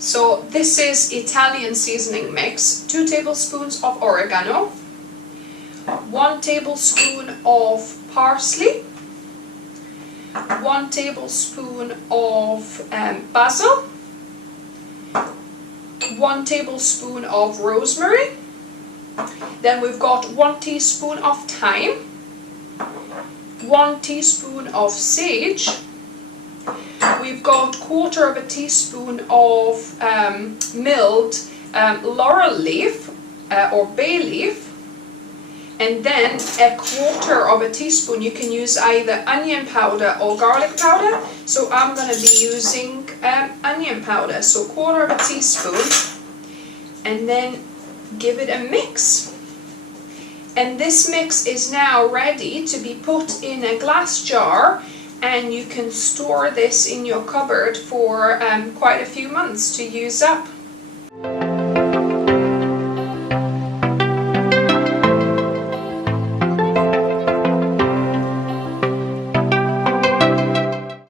So this is Italian seasoning mix. 2 tablespoons of oregano, 1 tablespoon of parsley, 1 tablespoon of basil, 1 tablespoon of rosemary. Then we've got 1 teaspoon of thyme, 1 teaspoon of sage. We've got 1/4 teaspoon of milled laurel leaf or bay leaf, and then 1/4 teaspoon. You can use either onion powder or garlic powder. So I'm going to be using onion powder. So 1/4 teaspoon, and then give it a mix. And this mix is now ready to be put in a glass jar, and you can store this in your cupboard for quite a few months to use up.